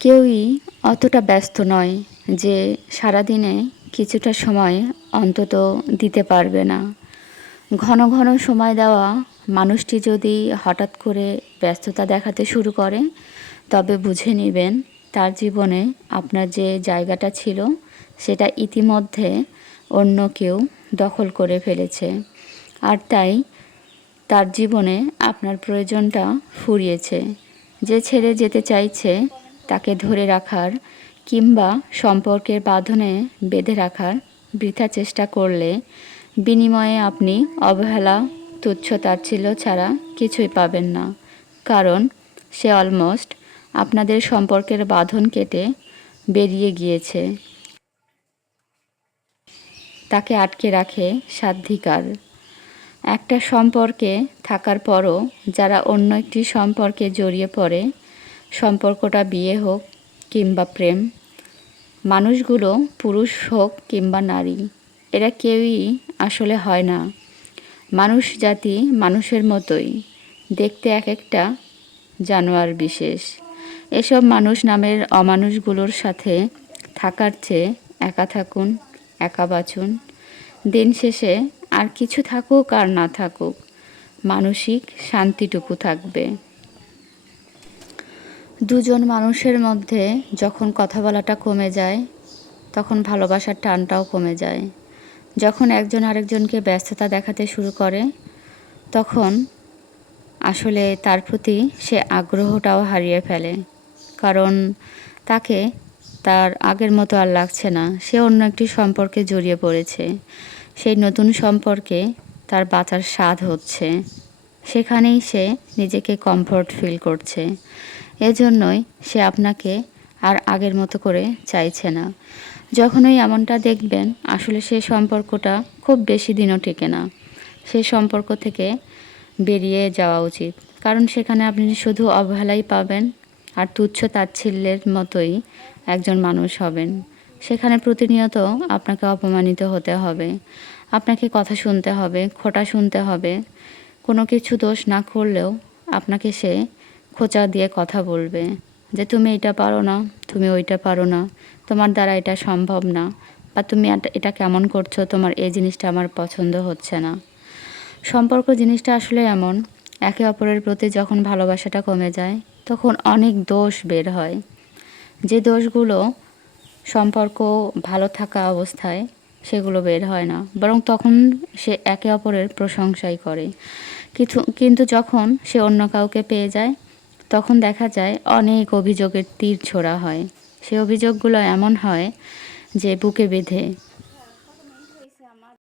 কেউই অতটা ব্যস্ত নয় যে সারাদিনে কিছুটা সময় অন্তত দিতে পারবে না। ঘন ঘন সময় দেওয়া মানুষটি যদি হঠাৎ করে ব্যস্ততা দেখাতে শুরু করে, তবে বুঝে নেবেন তার জীবনে আপনার যে জায়গাটা ছিল সেটা ইতিমধ্যে অন্য কেউ দখল করে ফেলেছে। আর তাই তার জীবনে আপনার প্রয়োজনটা ফুরিয়েছে। যে ছেড়ে যেতে চাইছে তাকে ধরে রাখার কিংবা সম্পর্কের বাঁধনে বেঁধে রাখার বৃথা চেষ্টা করলে বিনিময়ে আপনি অবহেলা, তুচ্ছ-তাচ্ছিল্য ছাড়া কিছুই পাবেন না। কারণ সে অলমোস্ট আপনাদের সম্পর্কের বাঁধন কেটে বেরিয়ে গিয়েছে। তাকে আটকে রাখে স্বাধিকার। একটা সম্পর্কে থাকার পরও যারা অন্য একটি সম্পর্কে জড়িয়ে পড়ে, সম্পর্কটা বিয়ে হোক কিংবা প্রেম, মানুষগুলো পুরুষ হোক কিংবা নারী, এরা কেউই আসলে হয় না। মানুষ জাতি মানুষের মতোই, দেখতে এক একটা জানোয়ার বিশেষ। এসব মানুষ নামের অমানুষগুলোর সাথে থাকার চেয়ে একা থাকুন, একা বাঁচুন। দিন শেষে আর কিছু থাকুক আর না থাকুক, মানসিক শান্তিটুকু থাকবে। দুজন মানুষের মধ্যে যখন কথা বলাটা কমে যায়, তখন ভালোবাসার টানটাও কমে যায়। যখন একজন আরেকজনকে ব্যস্ততা দেখাতে শুরু করে, তখন আসলে তার প্রতি সে আগ্রহটাও হারিয়ে ফেলে। কারণ তাকে তার আগের মতো আর লাগছে না। সে অন্য একটি সম্পর্কে জড়িয়ে পড়েছে। সেই নতুন সম্পর্কে তার বাঁচার স্বাদ হচ্ছে। সেখানেই সে নিজেকে কমফোর্ট ফিল করছে। এজন্যই সে আপনাকে আর আগের মতো করে চাইছে না। যখনই এমনটা দেখবেন, আসলে সেই সম্পর্কটা খুব বেশি দিনও টেকে না। সেই সম্পর্ক থেকে বেরিয়ে যাওয়া উচিত। কারণ সেখানে আপনি শুধু অবহেলাই পাবেন আর তুচ্ছ-তাচ্ছিল্যের মতোই একজন মানুষ হবেন। সেখানে প্রতিনিয়ত আপনাকে অপমানিত হতে হবে, আপনাকে কথা শুনতে হবে, খোঁটা শুনতে হবে। কোনো কিছু দোষ না করলেও আপনাকে সে খোঁচা দিয়ে কথা বলবে যে তুমি এটা পারো না, তুমি ওইটা পারো না, তোমার দ্বারা এটা সম্ভব না, বা তুমি এটা কেমন করছো, তোমার এই জিনিসটা আমার পছন্দ হচ্ছে না। সম্পর্ক জিনিসটা আসলে এমন, একে অপরের প্রতি যখন ভালোবাসাটা কমে যায়, তখন অনেক দোষ বের হয়। যে দোষগুলো সম্পর্ক ভালো থাকা অবস্থায় সেগুলো বের হয় না, বরং তখন সে একে অপরের প্রশংসাই করে। কিন্তু যখন সে অন্য কাউকে পেয়ে যায়, তখন দেখা যায় অনেক অভিযোগের তীর ছোড়া হয়। সে অভিযোগগুলো এমন হয় যে বুকে বেঁধে